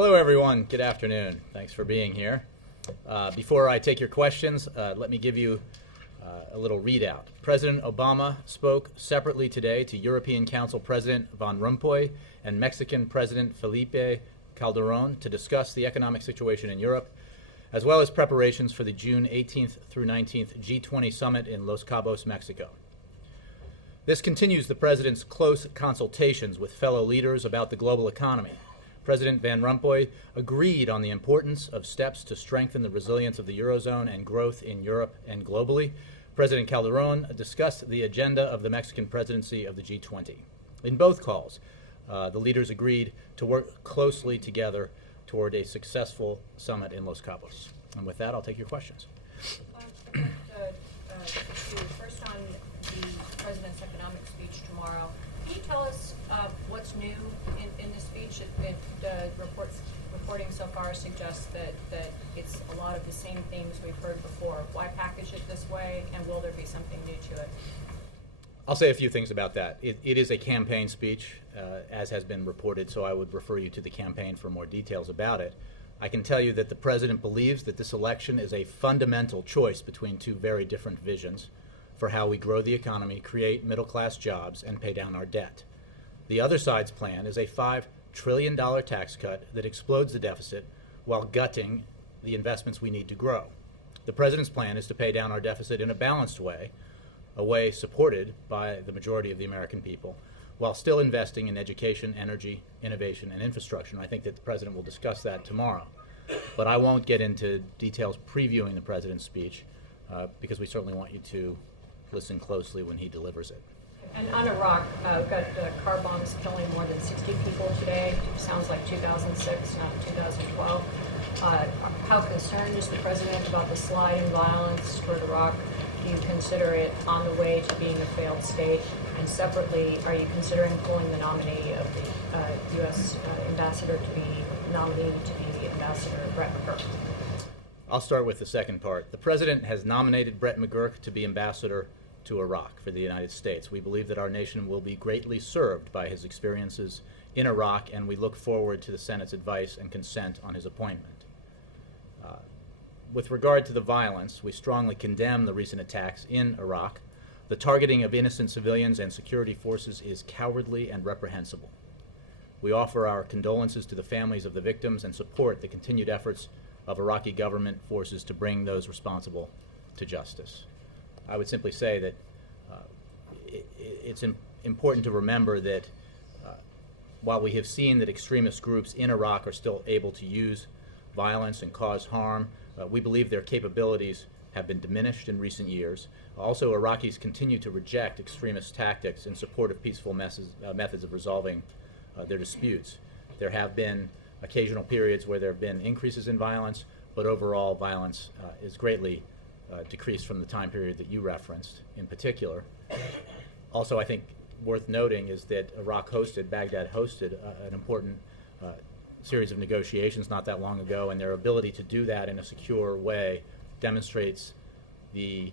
Hello, everyone. Good afternoon. Thanks for being here. Before I take your questions, let me give you a little readout. President Obama spoke separately today to European Council President Van Rompuy and Mexican President Felipe Calderon to discuss the economic situation in Europe, as well as preparations for the June 18th through 19th G20 summit in Los Cabos, Mexico. This continues the President's close consultations with fellow leaders about the global economy. President Van Rompuy agreed on the importance of steps to strengthen the resilience of the Eurozone and growth in Europe and globally. President Calderon discussed the agenda of the Mexican presidency of the G20. In both calls, the leaders agreed to work closely together toward a successful summit in Los Cabos. And with that, I'll take your questions. First on the President's economic speech tomorrow. Can you tell us what's new in the speech? Reporting so far suggests that it's a lot of the same things we've heard before. Why package it this way, and will there be something new to it? I'll say a few things about that. It is a campaign speech, as has been reported, so I would refer you to the campaign for more details about it. I can tell you that the President believes that this election is a fundamental choice between two very different visions for how we grow the economy, create middle-class jobs, and pay down our debt. The other side's plan is a $5 trillion tax cut that explodes the deficit while gutting the investments we need to grow. The President's plan is to pay down our deficit in a balanced way, a way supported by the majority of the American people, while still investing in education, energy, innovation, and infrastructure. And I think that the President will discuss that tomorrow. But I won't get into details previewing the President's speech because we certainly want you to listen closely when he delivers it. And on Iraq, we've got car bombs killing more than 60 people today. Sounds like 2006, not 2012. How concerned is the President about the slide in violence toward Iraq? Do you consider it on the way to being a failed state? And separately, are you considering pulling the nominee of the U.S. ambassador to be nominated to be Ambassador Brett McGurk? I'll start with the second part. The President has nominated Brett McGurk to be ambassador to Iraq for the United States. We believe that our nation will be greatly served by his experiences in Iraq, and we look forward to the Senate's advice and consent on his appointment. With regard to the violence, we strongly condemn the recent attacks in Iraq. The targeting of innocent civilians and security forces is cowardly and reprehensible. We offer our condolences to the families of the victims and support the continued efforts of Iraqi government forces to bring those responsible to justice. I would simply say that it's important to remember that while we have seen that extremist groups in Iraq are still able to use violence and cause harm, we believe their capabilities have been diminished in recent years. Also, Iraqis continue to reject extremist tactics in support of peaceful methods of resolving their disputes. There have been occasional periods where there have been increases in violence, but overall violence is greatly decreased from the time period that you referenced in particular. Also, I think worth noting is that Baghdad hosted an important series of negotiations not that long ago, and their ability to do that in a secure way demonstrates the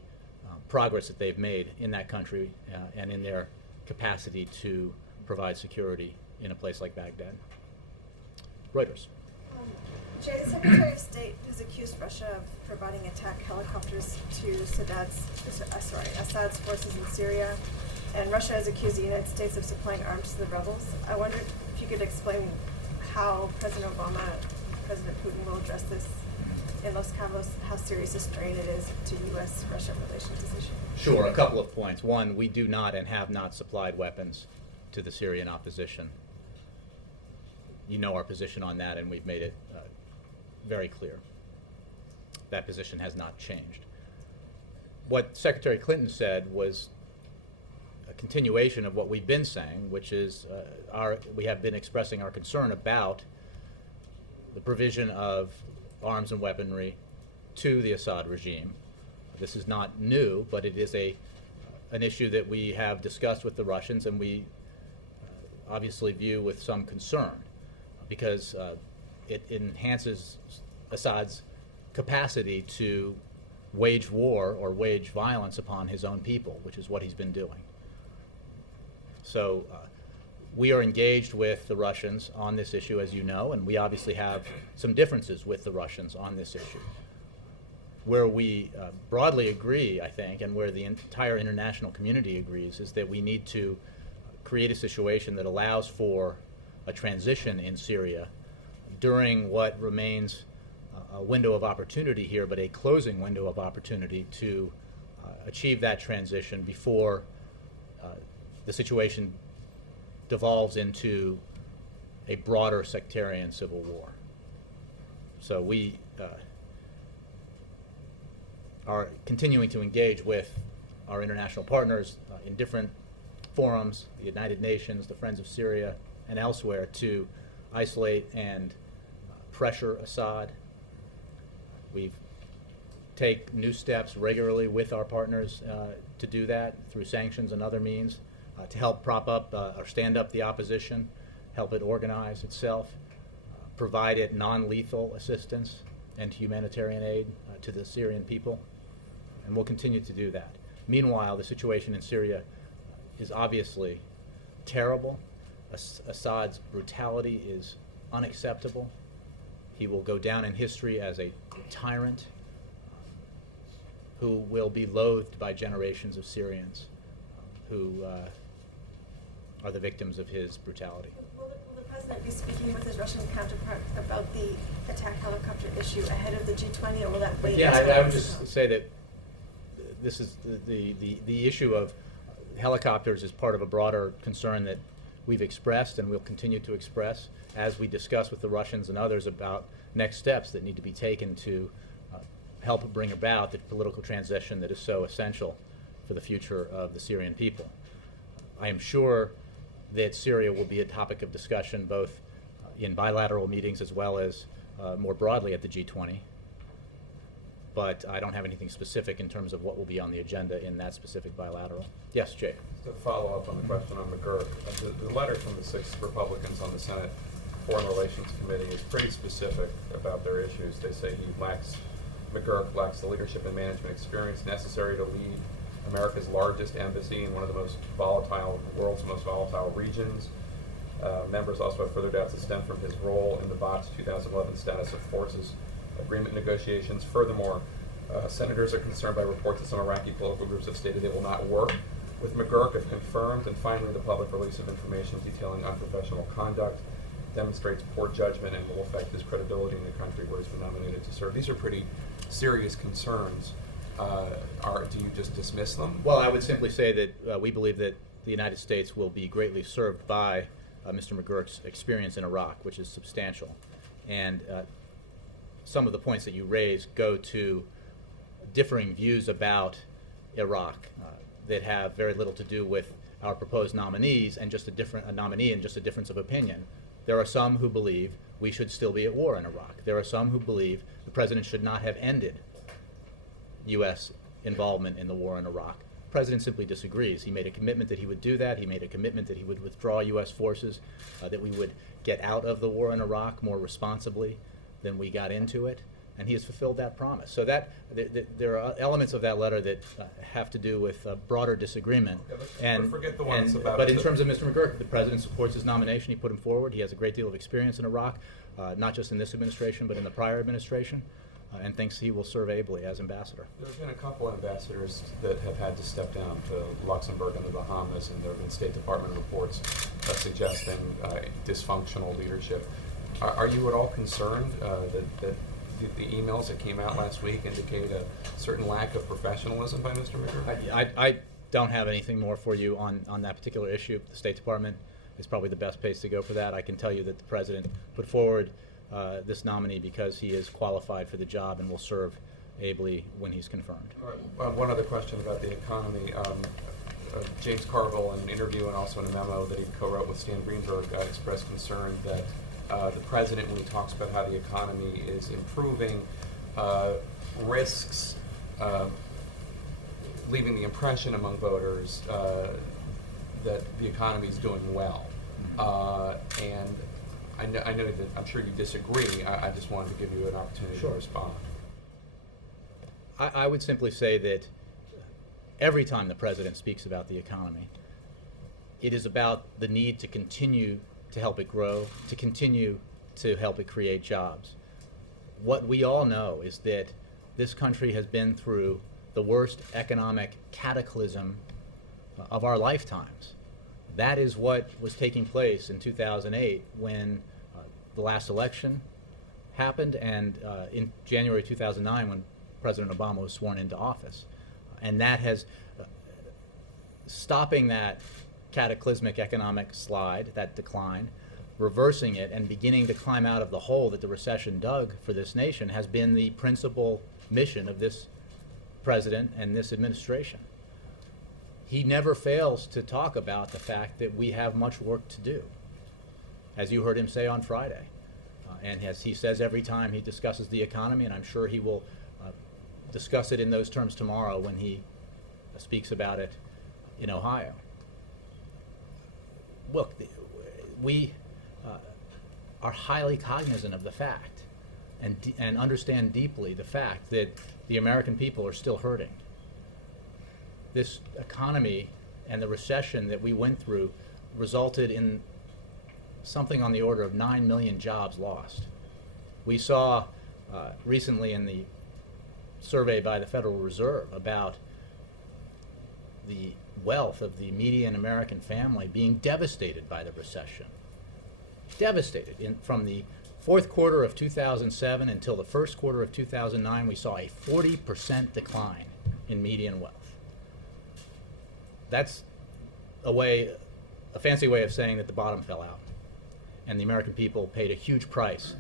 progress that they've made in that country and in their capacity to provide security in a place like Baghdad. Reuters. Jay, the Secretary of State has accused Russia of providing attack helicopters to Assad's forces in Syria, and Russia has accused the United States of supplying arms to the rebels. I wondered if you could explain how President Obama, President Putin will address this in Los Cabos, how serious a strain it is to U.S.-Russia relations this issue. Sure, a couple of points. One, we do not and have not supplied weapons to the Syrian opposition. You know our position on that, and we've made it very clear. That position has not changed. What Secretary Clinton said was a continuation of what we've been saying, which is we have been expressing our concern about the provision of arms and weaponry to the Assad regime. This is not new, but it is an issue that we have discussed with the Russians, and we obviously view with some concern, because it enhances Assad's capacity to wage war or wage violence upon his own people, which is what he's been doing. So We are engaged with the Russians on this issue, as you know, and we obviously have some differences with the Russians on this issue. Where we broadly agree, I think, and where the entire international community agrees, is that we need to create a situation that allows for a transition in Syria during what remains a window of opportunity here, but a closing window of opportunity to achieve that transition before the situation devolves into a broader sectarian civil war. So we are continuing to engage with our international partners in different forums, the United Nations, the Friends of Syria, and elsewhere, to isolate and pressure Assad. We take new steps regularly with our partners to do that through sanctions and other means, to help prop up or stand up the opposition, help it organize itself, provide it non-lethal assistance and humanitarian aid to the Syrian people, and we'll continue to do that. Meanwhile, the situation in Syria is obviously terrible. Assad's brutality is unacceptable. He will go down in history as a tyrant who will be loathed by generations of Syrians who are the victims of his brutality. Will the President be speaking with his Russian counterpart about the attack helicopter issue ahead of the G20, or will that wait? Yeah, I would just say that this is the issue of helicopters is part of a broader concern that we've expressed and we'll continue to express as we discuss with the Russians and others about next steps that need to be taken to help bring about the political transition that is so essential for the future of the Syrian people. I am sure that Syria will be a topic of discussion both in bilateral meetings as well as more broadly at the G20. But I don't have anything specific in terms of what will be on the agenda in that specific bilateral. Yes, Jay. To follow up on the question on McGurk, the letter from the 6 Republicans on the Senate Foreign Relations Committee is pretty specific about their issues. They say McGurk lacks the leadership and management experience necessary to lead America's largest embassy in one of the world's most volatile regions. Members also have further doubts that stem from his role in the botched 2011 status of forces agreement negotiations. Furthermore, senators are concerned by reports that some Iraqi political groups have stated they will not work with McGurk if confirmed. And finally, the public release of information detailing unprofessional conduct demonstrates poor judgment and will affect his credibility in the country where he's been nominated to serve. These are pretty serious concerns. Do you just dismiss them? Well, I would simply say that we believe that the United States will be greatly served by Mr. McGurk's experience in Iraq, which is substantial. And some of the points that you raise go to differing views about Iraq that have very little to do with our proposed nominees and just a nominee and just a difference of opinion. There are some who believe we should still be at war in Iraq. There are some who believe the president should not have ended U.S. involvement in the war in Iraq. The president simply disagrees. He made a commitment that he would do that. He made a commitment that he would withdraw U.S. forces, that we would get out of the war in Iraq more responsibly than we got into it, and he has fulfilled that promise. So that there are elements of that letter that have to do with broader disagreement. Okay, forget the ones about. But in terms of Mr. McGurk, the president supports his nomination. He put him forward. He has a great deal of experience in Iraq, not just in this administration, but in the prior administration, and thinks he will serve ably as ambassador. There have been a couple ambassadors that have had to step down to Luxembourg and the Bahamas, and there have been State Department reports suggesting dysfunctional leadership. Are you at all concerned that the emails that came out last week indicate a certain lack of professionalism by Mr. McGurk? I don't have anything more for you on that particular issue. The State Department is probably the best place to go for that. I can tell you that the president put forward this nominee because he is qualified for the job and will serve ably when he's confirmed. All right. One other question about the economy. James Carville, in an interview and also in a memo that he co-wrote with Stan Greenberg, expressed concern that the president, when he talks about how the economy is improving, risks leaving the impression among voters that the economy is doing well. And I know that I'm sure you disagree. I just wanted to give you an opportunity to respond. I would simply say that every time the president speaks about the economy, It is about the need to continue to help it grow, to continue to help it create jobs. What we all know is that this country has been through the worst economic cataclysm of our lifetimes. That is what was taking place in 2008 when the last election happened, and in January 2009 when President Obama was sworn into office. And that has, stopping that cataclysmic economic slide, that decline, reversing it and beginning to climb out of the hole that the recession dug for this nation has been the principal mission of this president and this administration. He never fails to talk about the fact that we have much work to do, as you heard him say on Friday. And as he says every time he discusses the economy, and I'm sure he will discuss it in those terms tomorrow when he speaks about it in Ohio. Look, we are highly cognizant of the fact and understand deeply the fact that the American people are still hurting. This economy and the recession that we went through resulted in something on the order of 9 million jobs lost. We saw recently in the survey by the Federal Reserve about the wealth of the median American family being devastated by the recession. Devastated. From the fourth quarter of 2007 until the first quarter of 2009, we saw a 40% decline in median wealth. That's a fancy way of saying that the bottom fell out. And the American people paid a huge price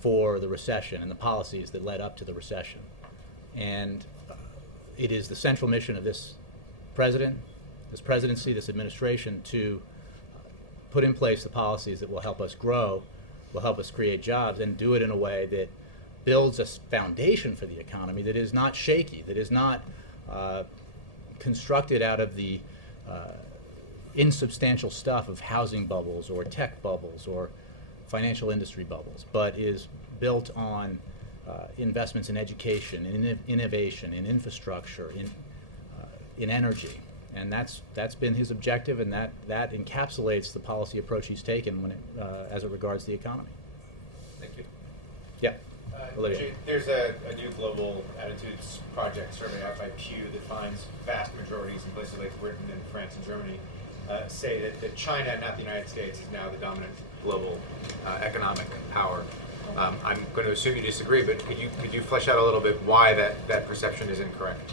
for the recession and the policies that led up to the recession. And it is the central mission of this president, this presidency, this administration to put in place the policies that will help us grow, will help us create jobs, and do it in a way that builds a foundation for the economy that is not shaky, that is not constructed out of the insubstantial stuff of housing bubbles or tech bubbles or financial industry bubbles, but is built on investments in education, in innovation, in infrastructure, in energy. And that's been his objective, and that encapsulates the policy approach he's taken when as it regards the economy. Thank you. Yeah. Olivia. Jay, there's a new global attitudes project survey out by Pew that finds vast majorities in places like Britain and France and Germany say that China, not the United States, is now the dominant global economic power. I'm going to assume you disagree, but could you flesh out a little bit why that perception is incorrect?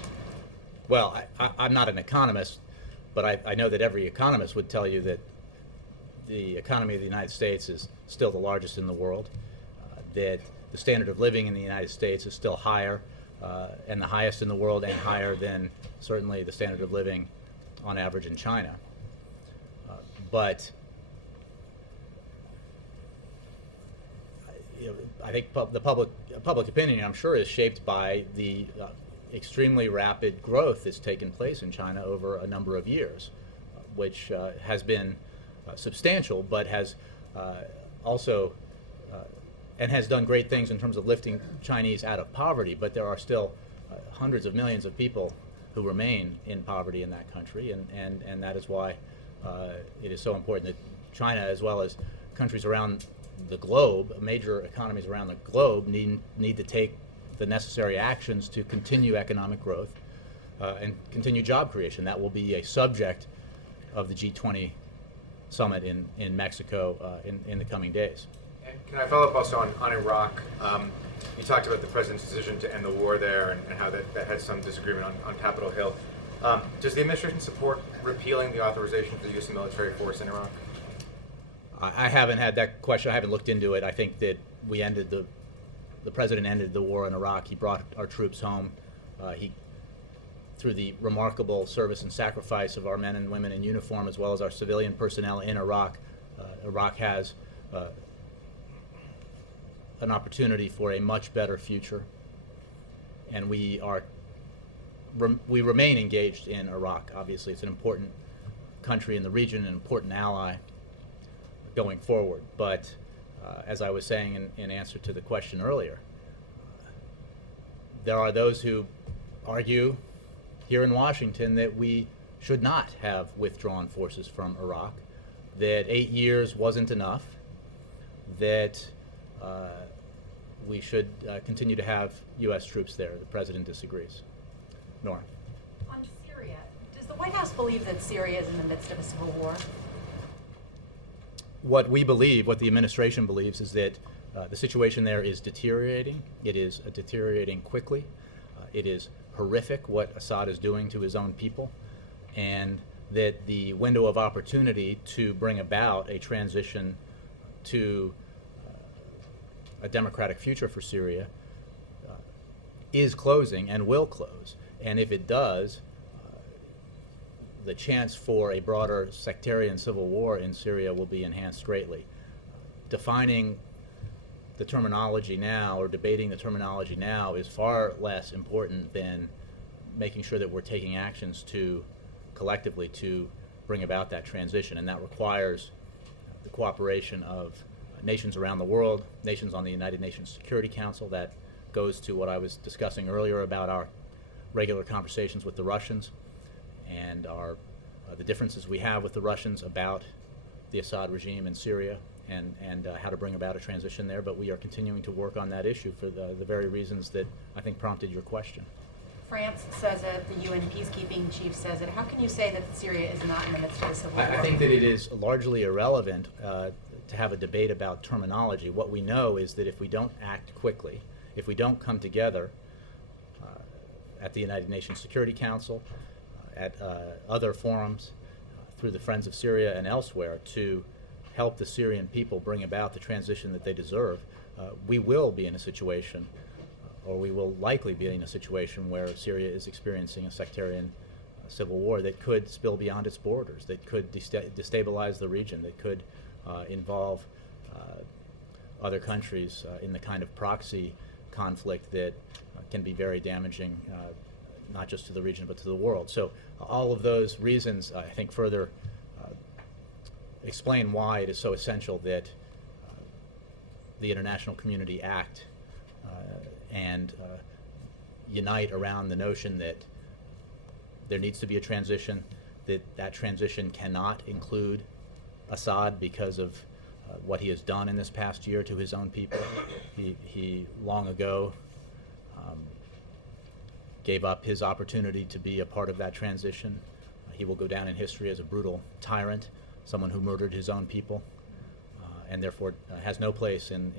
Well, I'm not an economist, but I know that every economist would tell you that the economy of the United States is still the largest in the world, that the standard of living in the United States is still higher and the highest in the world, and higher than certainly the standard of living on average in China. But I think the public opinion, I'm sure, is shaped by the extremely rapid growth that's taken place in China over a number of years, which has been substantial, but has also and has done great things in terms of lifting Chinese out of poverty. But there are still hundreds of millions of people who remain in poverty in that country, and that is why it is so important that China, as well as countries around the globe, major economies around the globe, need to take the necessary actions to continue economic growth and continue job creation. That will be a subject of the G20 summit in Mexico in the coming days. And can I follow up also on Iraq? You talked about the president's decision to end the war there and how that had some disagreement on Capitol Hill. Does the administration support repealing the authorization for the use of military force in Iraq? I haven't had that question. I haven't looked into it. I think that the president ended the war in Iraq. He brought our troops home. Through the remarkable service and sacrifice of our men and women in uniform, as well as our civilian personnel in Iraq, Iraq has an opportunity for a much better future, and we remain engaged in Iraq. Obviously, it's an important country in the region, an important ally going forward. But as I was saying in answer to the question earlier, there are those who argue here in Washington that we should not have withdrawn forces from Iraq, that 8 years wasn't enough, that we should continue to have U.S. troops there. The president disagrees. Nora. On Syria, does the White House believe that Syria is in the midst of a civil war? What we believe, what the administration believes, is that the situation there is deteriorating. It is deteriorating quickly. It is horrific what Assad is doing to his own people, and that the window of opportunity to bring about a transition to a democratic future for Syria is closing and will close. And if it does, the chance for a broader sectarian civil war in Syria will be enhanced greatly. Defining the terminology now, or debating the terminology now, is far less important than making sure that we're taking actions to collectively to bring about that transition, and that requires the cooperation of nations around the world, nations on the United Nations Security Council. That goes to what I was discussing earlier about our regular conversations with the Russians and the differences we have with the Russians about the Assad regime in Syria and how to bring about a transition there. But we are continuing to work on that issue for the very reasons that I think prompted your question. France says it, the UN peacekeeping chief says it. How can you say that Syria is not in the midst of a civil war? I think that it is largely irrelevant to have a debate about terminology. What we know is that if we don't act quickly, if we don't come together at the United Nations Security Council, at other forums, through the Friends of Syria and elsewhere, to help the Syrian people bring about the transition that they deserve, we will be in a situation, or we will likely be in a situation where Syria is experiencing a sectarian civil war that could spill beyond its borders, that could destabilize the region, that could involve other countries in the kind of proxy conflict that can be very damaging, not just to the region but to the world. So all of those reasons, I think, further explain why it is so essential that the international community act and unite around the notion that there needs to be a transition, that transition cannot include Assad because of what he has done in this past year to his own people. He long ago gave up his opportunity to be a part of that transition. He will go down in history as a brutal tyrant, someone who murdered his own people, and therefore has no place in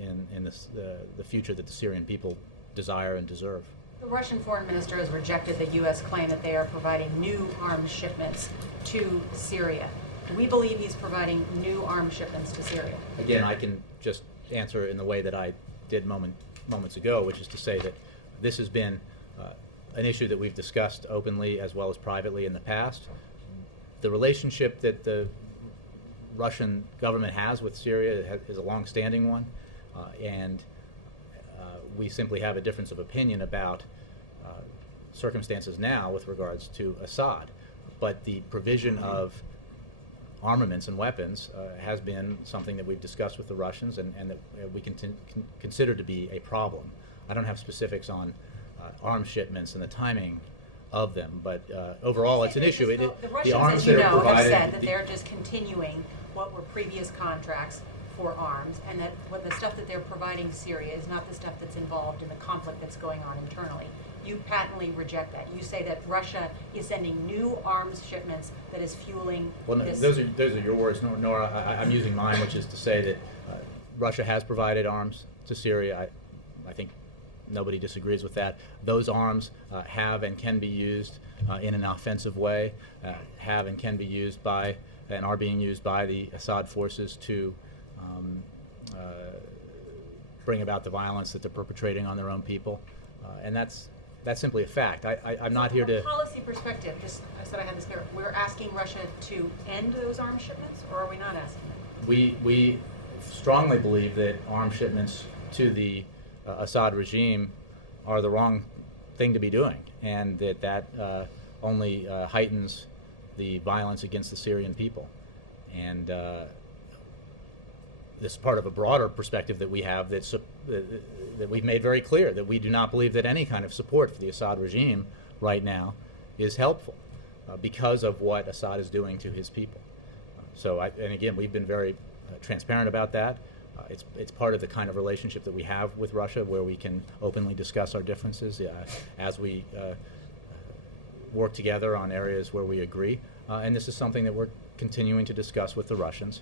the future that the Syrian people desire and deserve. The Russian foreign minister has rejected the U.S. claim that they are providing new arms shipments to Syria. Do we believe he's providing new arms shipments to Syria? Again, I can just answer in the way that I did moments ago, which is to say that this has been an issue that we've discussed openly as well as privately in the past. The relationship that the Russian government has with Syria is a long-standing one, and we simply have a difference of opinion about circumstances now with regards to Assad. But the provision of armaments and weapons has been something that we've discussed with the Russians and that we consider to be a problem. I don't have specifics on arms shipments and the timing of them, but overall it's an issue. The Russians, as you know, have said that they're just continuing what were previous contracts for arms, and that what the stuff that they're providing Syria is not the stuff that's involved in the conflict that's going on internally. You patently reject that. You say that Russia is sending new arms shipments that is fueling this. Those are your words, Nora. I'm using mine, which is to say that Russia has provided arms to Syria. I think nobody disagrees with that. Those arms have and can be used in an offensive way, have and can be used by and are being used by the Assad forces to bring about the violence that they're perpetrating on their own people, and that's simply a fact. I'm not here to... From a policy perspective, just so that I have this clear, we're asking Russia to end those arms shipments, or are we not asking them? We strongly believe that arms shipments to the Assad regime are the wrong thing to be doing, and that only heightens the violence against the Syrian people. And this is part of a broader perspective that we have that we've made very clear, that we do not believe that any kind of support for the Assad regime right now is helpful. because of what Assad is doing to his people. And again, we've been very transparent about that. It's part of the kind of relationship that we have with Russia, where we can openly discuss our differences as we work together on areas where we agree. And this is something that we're continuing to discuss with the Russians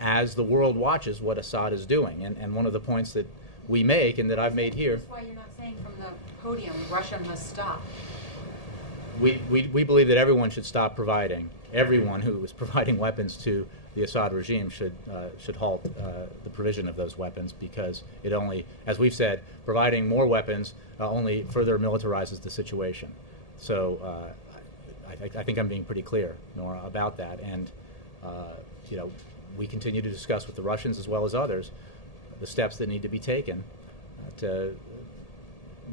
as the world watches what Assad is doing. And one of the points that we make and that I've made here. That's why you're not saying from the podium, Russia must stop. We believe that everyone should stop providing. Everyone who is providing weapons to the Assad regime should halt the provision of those weapons, because it only, as we've said, providing more weapons only further militarizes the situation. So I think I'm being pretty clear, Nora, about that. And we continue to discuss with the Russians as well as others the steps that need to be taken to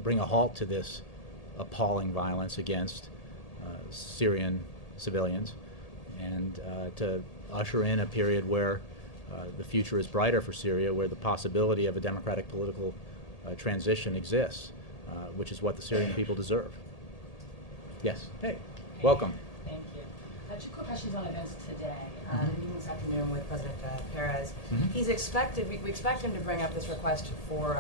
bring a halt to this appalling violence against Syrian civilians, and to usher in a period where the future is brighter for Syria, where the possibility of a democratic political transition exists, which is what the Syrian people deserve. Yes. Hey, welcome. Thank you. Two quick questions on events today. Meeting this afternoon with President Perez. He's expected, we expect him to bring up this request for,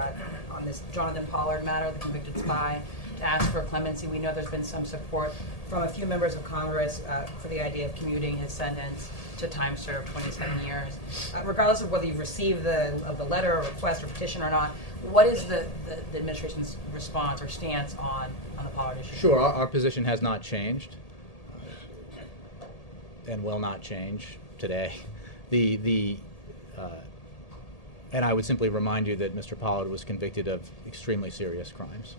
on this Jonathan Pollard matter, the convicted spy, to ask for clemency. We know there's been some support from a few members of Congress for the idea of commuting his sentence to time served, 27 years. Regardless of whether you've received the letter or request or petition or not, what is the administration's response or stance on the Pollard issue? Sure, our position has not changed and will not change today. And I would simply remind you that Mr. Pollard was convicted of extremely serious crimes.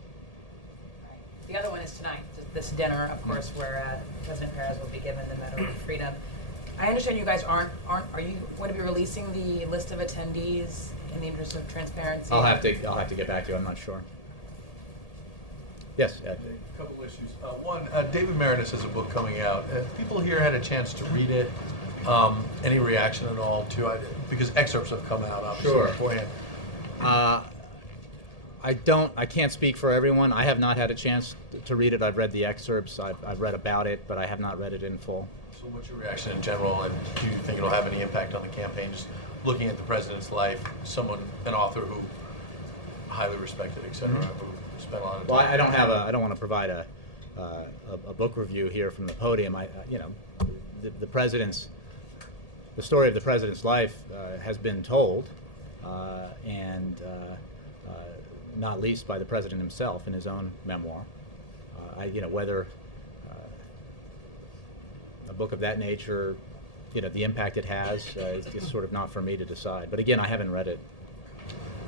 The other one is tonight, this dinner, of course, where President Perez will be given the Medal of Freedom. I understand you guys are you going to be releasing the list of attendees in the interest of transparency? I'll have to get back to you. I'm not sure. Yes, Ed. A couple issues. One, David Marinus has a book coming out. People here had a chance to read it. Any reaction at all to it? Because excerpts have come out, obviously, Sure. beforehand. I can't speak for everyone. I have not had a chance to read it. I've read the excerpts. I've read about it, but I have not read it in full. So what's your reaction in general, and do you think it'll have any impact on the campaign? Just looking at the president's life, an author who highly respected, et cetera, who spent a lot of time. Well, I don't want to provide a book review here from the podium. The story of the president's life has been told, and not least by the president himself in his own memoir. Whether a book of that nature, the impact it has, is sort of not for me to decide. But again, I haven't read it.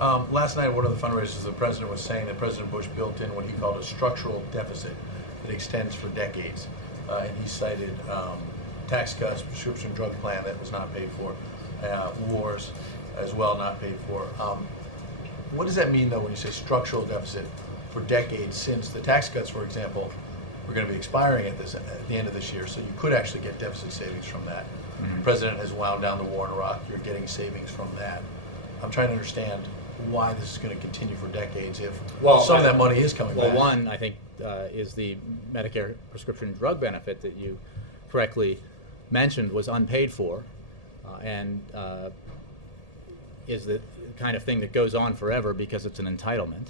Last night, one of the fundraisers, the president was saying that President Bush built in what he called a structural deficit that extends for decades. And he cited tax cuts, prescription drug plan that was not paid for, wars as well not paid for. What does that mean, though, when you say structural deficit for decades, since the tax cuts, for example, were going to be expiring at the end of this year, so you could actually get deficit savings from that. The president has wound down the war in Iraq. You're getting savings from that. I'm trying to understand why this is going to continue for decades if some of that money is coming back. Well, one, I think, is the Medicare prescription drug benefit that you correctly mentioned was unpaid for, and is the kind of thing that goes on forever because it's an entitlement,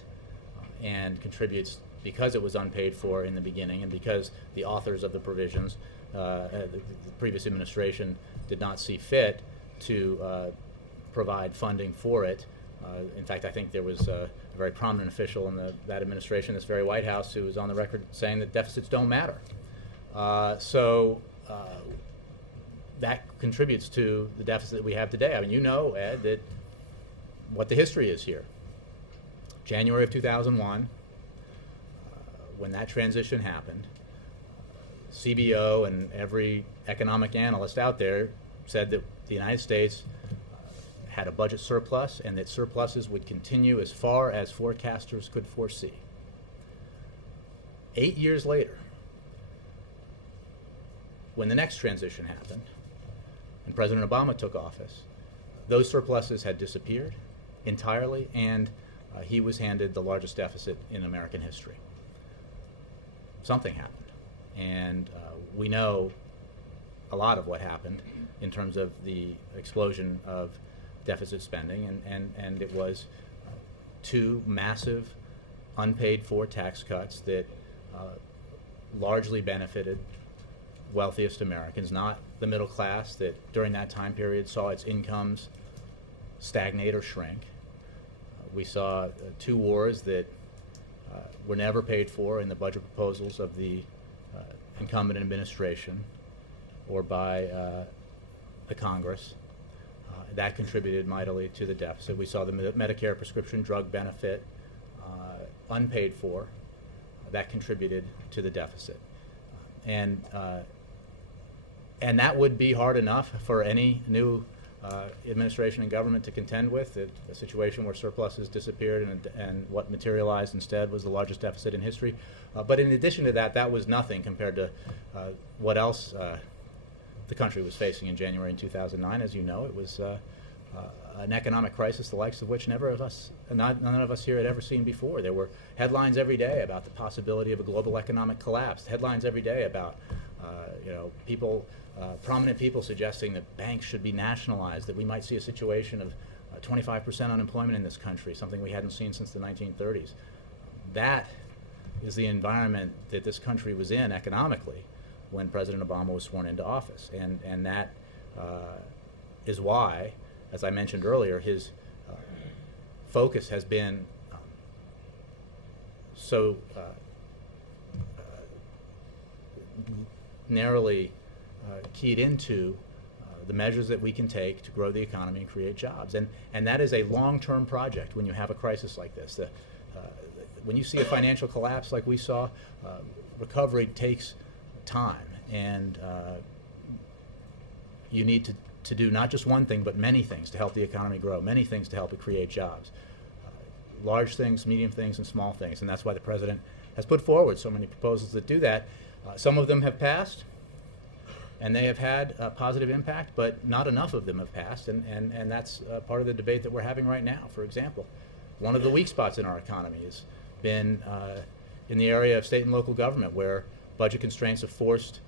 and contributes because it was unpaid for in the beginning, and because the authors of the provisions, the previous administration, did not see fit to provide funding for it. In fact, I think there was a very prominent official in that administration, this very White House, who was on the record saying that deficits don't matter. That contributes to the deficit that we have today. I mean, you know, Ed, that what the history is here. January of 2001, when that transition happened, CBO and every economic analyst out there said that the United States had a budget surplus, and that surpluses would continue as far as forecasters could foresee. 8 years later, when the next transition happened, and President Obama took office, those surpluses had disappeared entirely, and he was handed the largest deficit in American history. Something happened. And we know a lot of what happened in terms of the explosion of deficit spending, and it was two massive unpaid for tax cuts that largely benefited wealthiest Americans, not the middle class that during that time period saw its incomes stagnate or shrink. We saw two wars that were never paid for in the budget proposals of the incumbent administration or by the Congress. That contributed mightily to the deficit. We saw the Medicare prescription drug benefit unpaid for. That contributed to the deficit. And that would be hard enough for any new administration and government to contend with, a situation where surpluses disappeared and what materialized instead was the largest deficit in history. But in addition to that, that was nothing compared to what else the country was facing in January in 2009. As you know, it was an economic crisis the likes of which none of us here had ever seen before. There were headlines every day about the possibility of a global economic collapse, headlines every day about prominent people suggesting that banks should be nationalized, that we might see a situation of 25% unemployment in this country, something we hadn't seen since the 1930s. That is the environment that this country was in economically when President Obama was sworn into office. And that is why, as I mentioned earlier, his focus has been so narrowly keyed into the measures that we can take to grow the economy and create jobs. And that is a long-term project when you have a crisis like this. When you see a financial collapse like we saw, recovery takes time, and you need to do not just one thing, but many things to help the economy grow, many things to help it create jobs. Large things, medium things, and small things. And that's why the President has put forward so many proposals that do that. Some of them have passed, and they have had a positive impact, but not enough of them have passed, and that's part of the debate that we're having right now. For example, one of the weak spots in our economy has been in the area of state and local government, where budget constraints have forced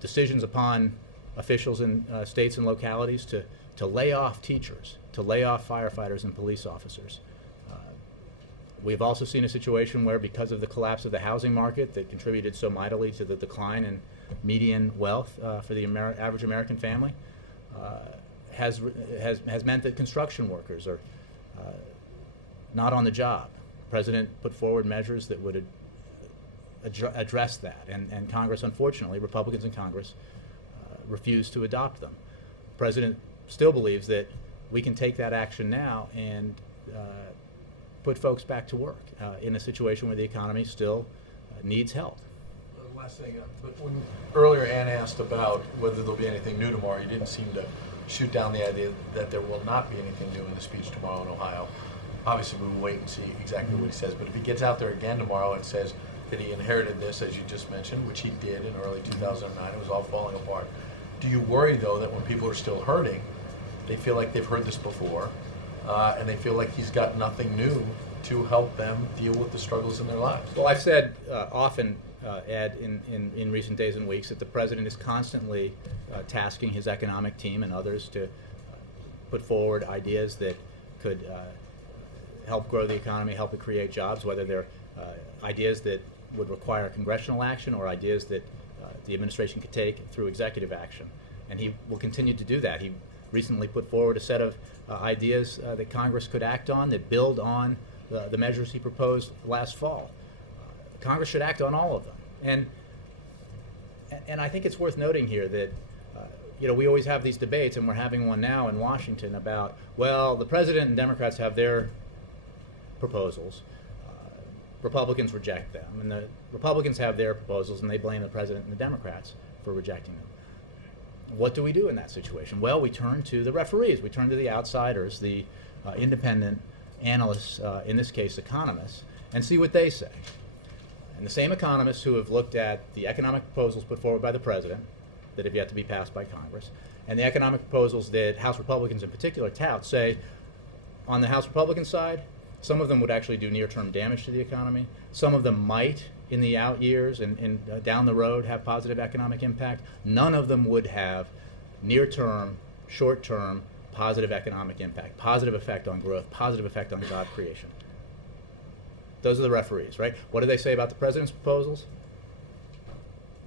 decisions upon officials in states and localities to lay off teachers, to lay off firefighters and police officers. We've also seen a situation where, because of the collapse of the housing market that contributed so mightily to the decline in median wealth for the average American family, has meant that construction workers are not on the job. The President put forward measures that would address that, and Congress, unfortunately, Republicans in Congress, refused to adopt them. The President still believes that we can take that action now and put folks back to work in a situation where the economy still needs help. Last thing, but when earlier Ann asked about whether there'll be anything new tomorrow, you didn't seem to shoot down the idea that there will not be anything new in the speech tomorrow in Ohio. Obviously, we will wait and see exactly what he says, but if he gets out there again tomorrow and says that he inherited this, as you just mentioned, which he did in early 2009, it was all falling apart. Do you worry, though, that when people are still hurting, they feel like they've heard this before, and they feel like he's got nothing new to help them deal with the struggles in their lives? Well, I've said often, Ed, in recent days and weeks, that the President is constantly tasking his economic team and others to put forward ideas that could help grow the economy, help it create jobs, whether they're ideas that would require congressional action or ideas that the administration could take through executive action. And he will continue to do that. He recently put forward a set of ideas that Congress could act on that build on the measures he proposed last fall. Congress should act on all of them. And I think it's worth noting here that we always have these debates, and we're having one now in Washington about, well, the President and Democrats have their proposals. Republicans reject them, and the Republicans have their proposals, and they blame the President and the Democrats for rejecting them. What do we do in that situation? Well, we turn to the referees. We turn to the outsiders, the independent analysts, in this case economists, and see what they say. And the same economists who have looked at the economic proposals put forward by the President that have yet to be passed by Congress, and the economic proposals that House Republicans in particular tout, say, on the House Republican side, Some of them would actually do near-term damage to the economy. Some of them might, in the out years and down the road, have positive economic impact. None of them would have near-term, short-term, positive economic impact, positive effect on growth, positive effect on job creation. Those are the referees, right? What do they say about the president's proposals?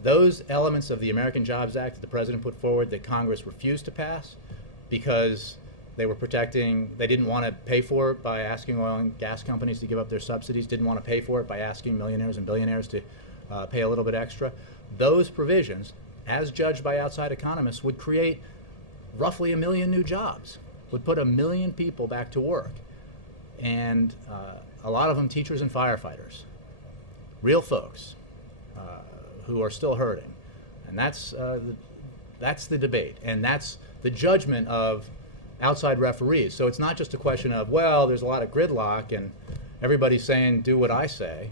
Those elements of the American Jobs Act that the president put forward that Congress refused to pass because they were protecting, they didn't want to pay for it by asking oil and gas companies to give up their subsidies, didn't want to pay for it by asking millionaires and billionaires to pay a little bit extra. Those provisions, as judged by outside economists, would create roughly 1 million new jobs, would put 1 million people back to work. And a lot of them teachers and firefighters, real folks who are still hurting. And that's the debate, and that's the judgment of outside referees. So it's not just a question of, well, there's a lot of gridlock and everybody's saying, do what I say.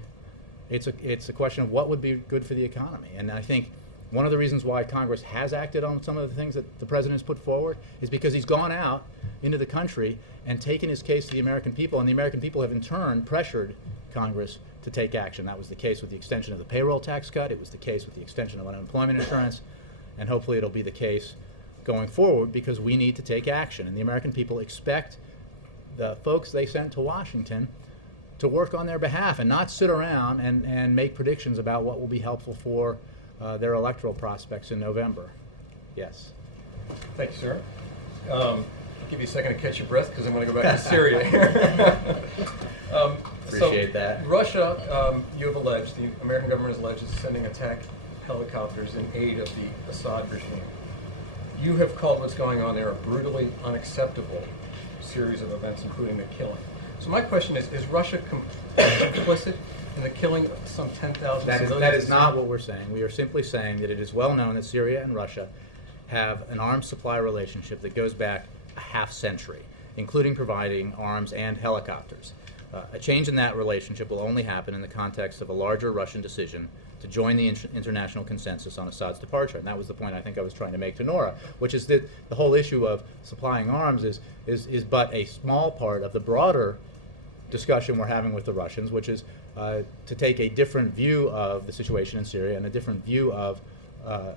It's a question of what would be good for the economy. And I think one of the reasons why Congress has acted on some of the things that the president has put forward is because he's gone out into the country and taken his case to the American people, and the American people have in turn pressured Congress to take action. That was the case with the extension of the payroll tax cut. It was the case with the extension of unemployment insurance, and hopefully it'll be the case going forward, because we need to take action, and the American people expect the folks they sent to Washington to work on their behalf and not sit around and make predictions about what will be helpful for their electoral prospects in November. Yes. Thank you, sir. I'll give you a second to catch your breath because I'm going to go back to Syria here. Appreciate that. Russia, you have alleged, the American government has alleged, is sending attack helicopters in aid of the Assad regime. You have called what's going on there a brutally unacceptable series of events, including the killing. So my question is Russia complicit in the killing of some 10,000 civilians? That is not what we're saying. We are simply saying that it is well known that Syria and Russia have an arms supply relationship that goes back a half century, including providing arms and helicopters. A change in that relationship will only happen in the context of a larger Russian decision to join the international consensus on Assad's departure. And that was the point I think I was trying to make to Nora, which is that the whole issue of supplying arms is but a small part of the broader discussion we're having with the Russians, which is to take a different view of the situation in Syria and a different view of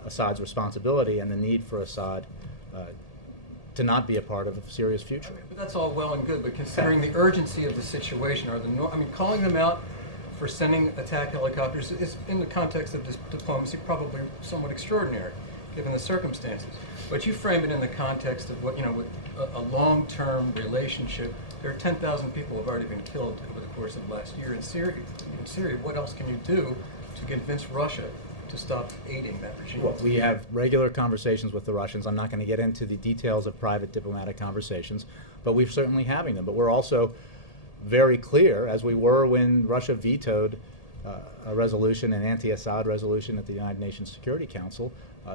Assad's responsibility and the need for Assad to not be a part of Syria's future. Okay, but that's all well and good, but considering the urgency of the situation, calling them out for sending attack helicopters is, in the context of diplomacy, probably somewhat extraordinary, given the circumstances. But you frame it in the context of what, with a long-term relationship. There are 10,000 people who have already been killed over the course of last year in Syria. What else can you do to convince Russia to stop aiding that regime? Well, we have regular conversations with the Russians. I'm not going to get into the details of private diplomatic conversations, but we're certainly having them. But we're also very clear, as we were when Russia vetoed a resolution, an anti-Assad resolution at the United Nations Security Council,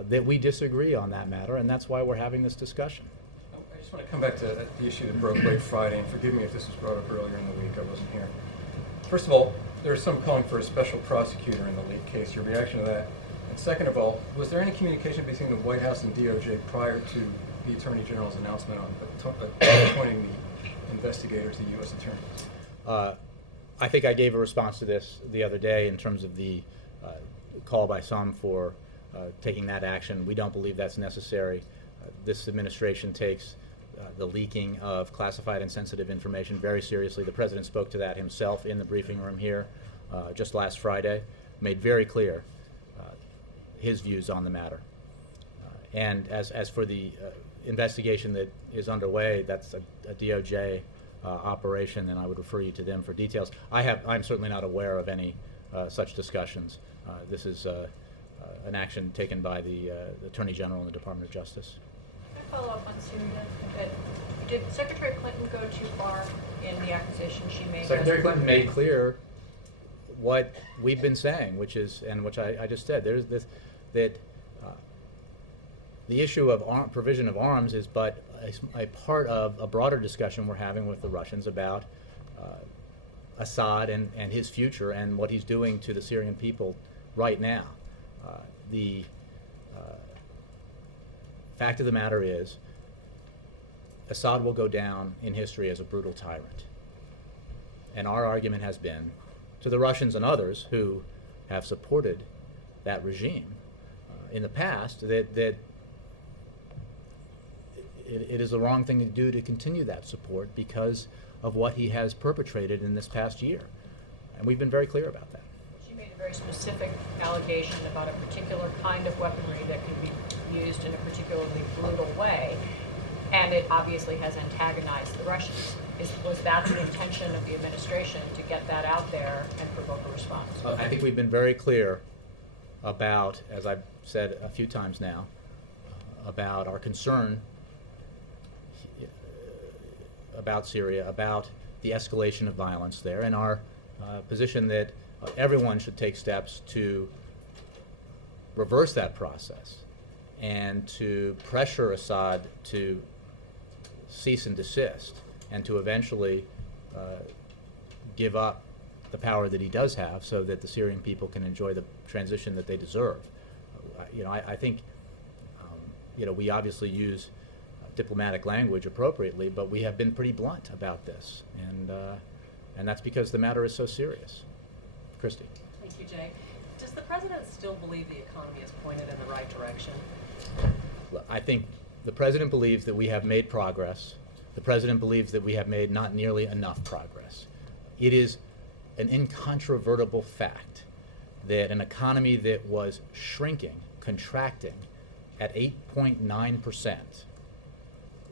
that we disagree on that matter, and that's why we're having this discussion. I just want to come back to the issue that broke late Friday, and forgive me if this was brought up earlier in the week, I wasn't here. First of all, there's some calling for a special prosecutor in the leak case. Your reaction to that? And second of all, was there any communication between the White House and DOJ prior to the Attorney General's announcement on appointing the investigators, the U.S. attorneys? I think I gave a response to this the other day in terms of the call by some for taking that action. We don't believe that's necessary. This administration takes the leaking of classified and sensitive information very seriously. The President spoke to that himself in the briefing room here just last Friday, made very clear his views on the matter. And as for the investigation that is underway, that's a DOJ operation, and I would refer you to them for details. I'm certainly not aware of any such discussions. This is an action taken by the Attorney General and the Department of Justice. Can I follow up on Syria? Did Secretary Clinton go too far in the accusation she made? Secretary Clinton made clear what we've been saying, which I just said. There's this that the issue of provision of arms is but a part of a broader discussion we're having with the Russians about Assad and his future and what he's doing to the Syrian people right now. The fact of the matter is, Assad will go down in history as a brutal tyrant. And our argument has been to the Russians and others who have supported that regime in the past that it is the wrong thing to do to continue that support because of what he has perpetrated in this past year. And we've been very clear about that. She made a very specific allegation about a particular kind of weaponry that could be used in a particularly brutal way, and it obviously has antagonized the Russians. Was that the intention of the administration, to get that out there and provoke a response? I think we've been very clear about, as I've said a few times now, about our concern about Syria, about the escalation of violence there, and our position that everyone should take steps to reverse that process and to pressure Assad to cease and desist and to eventually give up the power that he does have so that the Syrian people can enjoy the transition that they deserve. I think we obviously use diplomatic language appropriately, but we have been pretty blunt about this, and that's because the matter is so serious. Christy. Thank you, Jay. Does the president still believe the economy is pointed in the right direction? I think the president believes that we have made progress. The president believes that we have made not nearly enough progress. It is an incontrovertible fact that an economy that was shrinking, contracting at 8.9%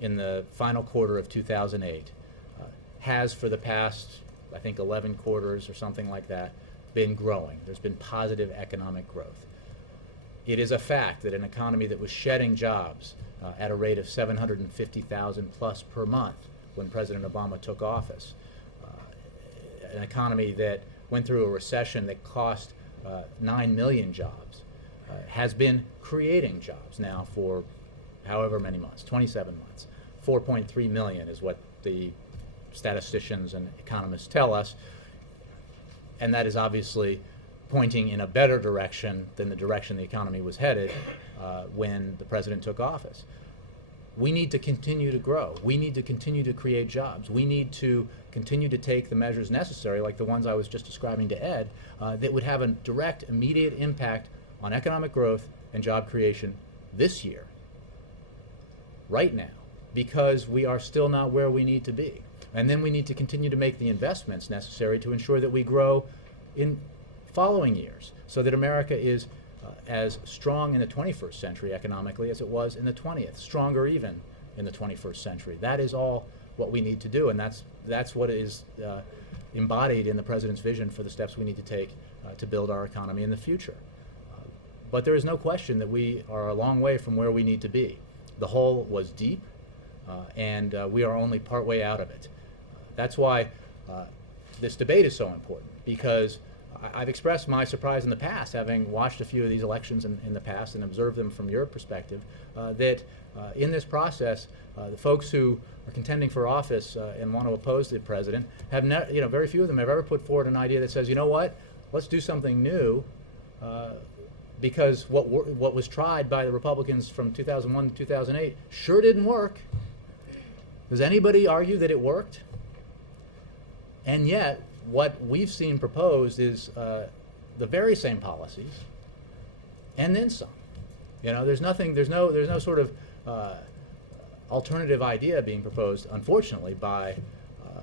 in the final quarter of 2008 has for the past, I think, 11 quarters or something like that, been growing. There's been positive economic growth. It is a fact that an economy that was shedding jobs at a rate of 750,000 plus per month when President Obama took office, an economy that went through a recession that cost 9 million jobs, has been creating jobs now for however many months, 27 months. 4.3 million is what the statisticians and economists tell us, and that is obviously pointing in a better direction than the direction the economy was headed when the president took office. We need to continue to grow. We need to continue to create jobs. We need to continue to take the measures necessary, like the ones I was just describing to Ed, that would have a direct, immediate impact on economic growth and job creation this year, right now, because we are still not where we need to be. And then we need to continue to make the investments necessary to ensure that we grow in following years so that America is as strong in the 21st century economically as it was in the 20th, stronger even in the 21st century. That is all what we need to do, and that's what is embodied in the president's vision for the steps we need to take to build our economy in the future. But there is no question that we are a long way from where we need to be. The hole was deep, and we are only partway out of it. That's why this debate is so important, because I've expressed my surprise in the past, having watched a few of these elections in the past and observed them from your perspective, that in this process, the folks who are contending for office and want to oppose the president have, very few of them have ever put forward an idea that says, you know what, let's do something new, because what was tried by the Republicans from 2001 to 2008 sure didn't work. Does anybody argue that it worked? And yet, what we've seen proposed is the very same policies, and then some. There's no sort of alternative idea being proposed, unfortunately, by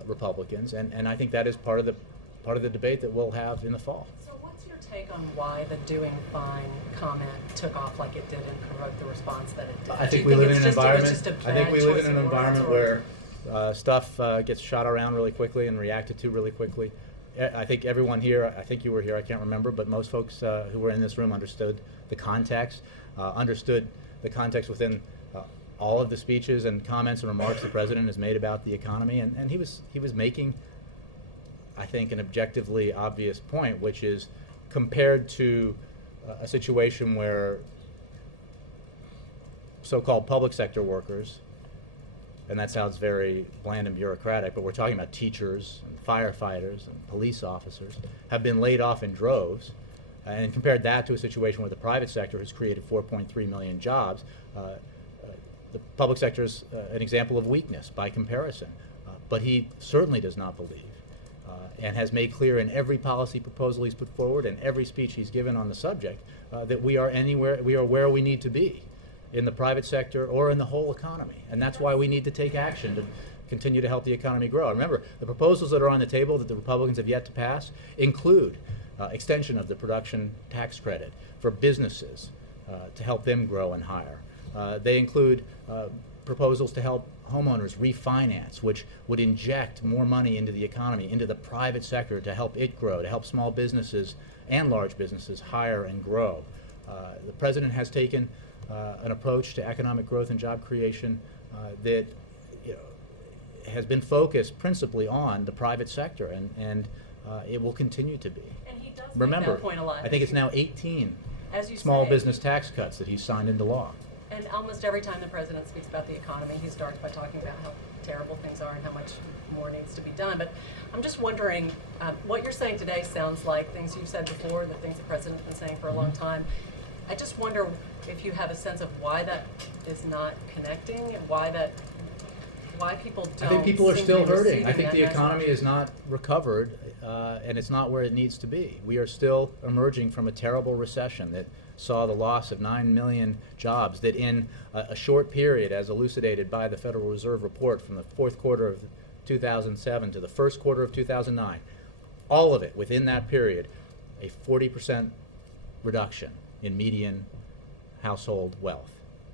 Republicans, and I think that is part of the debate that we'll have in the fall. So what's your take on why the "doing fine" comment took off like it did and provoked the response that it did? I think we live in an environment. I think we live in an environment where stuff gets shot around really quickly and reacted to really quickly. I think everyone here, I think you were here, I can't remember, but most folks who were in this room understood the context, within all of the speeches and comments and remarks the president has made about the economy, and he was making, I think, an objectively obvious point, which is compared to a situation where so-called public sector workers, and that sounds very bland and bureaucratic, but we're talking about teachers and firefighters and police officers, have been laid off in droves, and compared that to a situation where the private sector has created 4.3 million jobs. The public sector is an example of weakness by comparison, but he certainly does not believe and has made clear in every policy proposal he's put forward and every speech he's given on the subject that we are where we need to be in the private sector or in the whole economy. And that's why we need to take action to continue to help the economy grow. Remember, the proposals that are on the table that the Republicans have yet to pass include extension of the production tax credit for businesses to help them grow and hire. They include proposals to help homeowners refinance, which would inject more money into the economy, into the private sector to help it grow, to help small businesses and large businesses hire and grow. The President has taken an approach to economic growth and job creation that has been focused principally on the private sector, and it will continue to be. And he does Remember, make that point a lot. I think it's now 18 As you small say, business tax cuts that he's signed into law. And almost every time the president speaks about the economy, he starts by talking about how terrible things are and how much more needs to be done. But I'm just wondering, what you're saying today sounds like things you've said before, the things the president's been saying for a long time. I just wonder if you have a sense of why that is not connecting and why people don't. I think people are seem still to be hurting. receiving I think that the message. economy is not recovered, and it's not where it needs to be. We are still emerging from a terrible recession that saw the loss of 9 million jobs, that in a short period, as elucidated by the Federal Reserve report from the fourth quarter of 2007 to the first quarter of 2009, all of it within that period, a 40% reduction in median household wealth.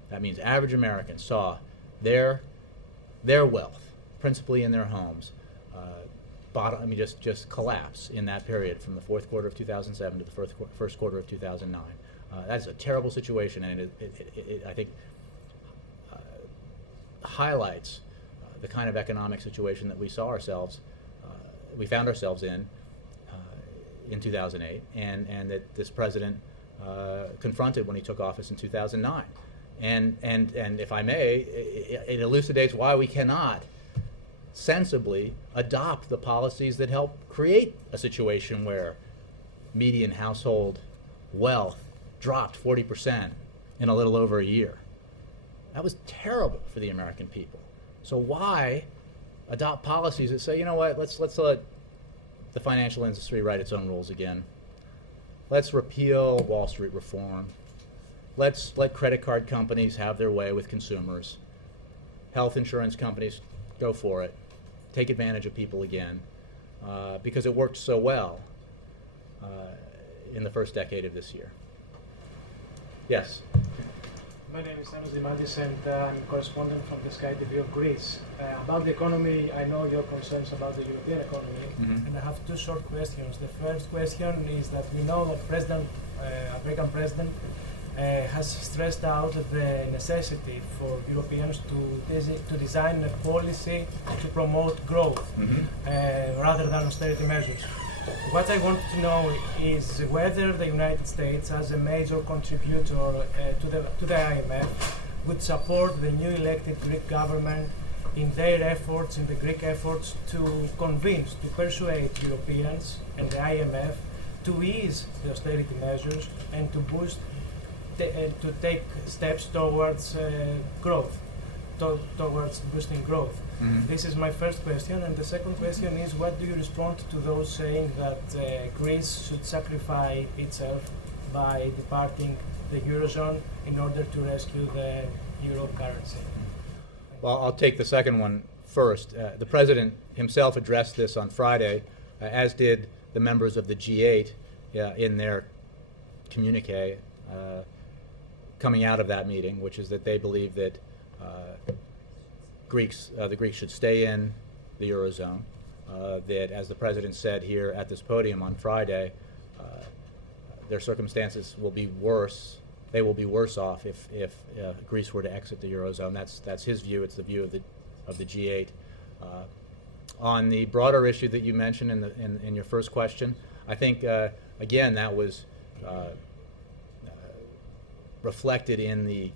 That means average Americans saw their wealth, principally in their homes, just collapse in that period from the fourth quarter of 2007 to the first quarter of 2009. That's a terrible situation, and it I think highlights the kind of economic situation that we found ourselves in 2008, and that this president confronted when he took office in 2009. And if I may, it elucidates why we cannot sensibly adopt the policies that help create a situation where median household wealth dropped 40% in a little over a year. That was terrible for the American people. So why adopt policies that say, you know what, let's let the financial industry write its own rules again. Let's repeal Wall Street reform. Let's let credit card companies have their way with consumers. Health insurance companies, go for it. Take advantage of people again, because it worked so well in the first decade of this year. Yes? My name is Anos Dimandis, and I'm a correspondent from the Sky TV of Greece. About the economy, I know your concerns about the European economy, and I have two short questions. The first question is that we know that American President has stressed out the necessity for Europeans to design a policy to promote growth rather than austerity measures. What I want to know is whether the United States, as a major contributor to the IMF, would support the new elected Greek government in their efforts, in the Greek efforts to persuade Europeans and the IMF to ease the austerity measures and to boost, to take steps towards growth, towards boosting growth. This is my first question, and the second question is, what do you respond to those saying that Greece should sacrifice itself by departing the Eurozone in order to rescue the euro currency? Well, I'll take the second one first. The President himself addressed this on Friday, as did the members of the G8 in their communique coming out of that meeting, which is that they believe that the Greeks should stay in the Eurozone, that, as the President said here at this podium on Friday, their circumstances will be worse. They will be worse off if Greece were to exit the Eurozone. That's his view. It's the view of the G8. On the broader issue that you mentioned in your first question, I think, again, that was reflected in the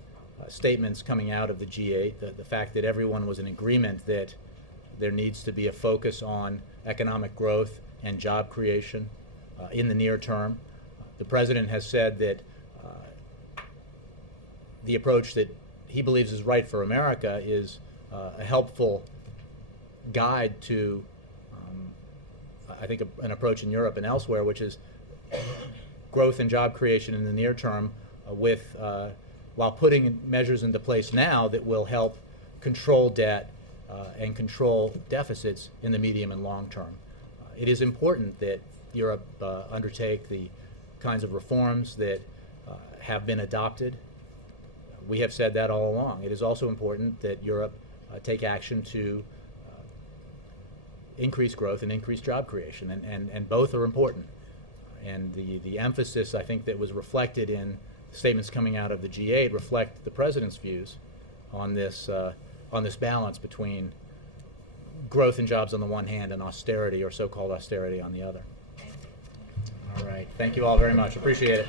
statements coming out of the G8, the fact that everyone was in agreement that there needs to be a focus on economic growth and job creation in the near term. The President has said that the approach that he believes is right for America is a helpful guide to I think, an approach in Europe and elsewhere, which is growth and job creation in the near term while putting measures into place now that will help control debt and control deficits in the medium and long term. It is important that Europe undertake the kinds of reforms that have been adopted. We have said that all along. It is also important that Europe take action to increase growth and increase job creation, and both are important. And the emphasis, I think, that was reflected in statements coming out of the G8 reflect the President's views on this balance between growth and jobs on the one hand and austerity, or so-called austerity, on the other. All right. Thank you all very much. Appreciate it.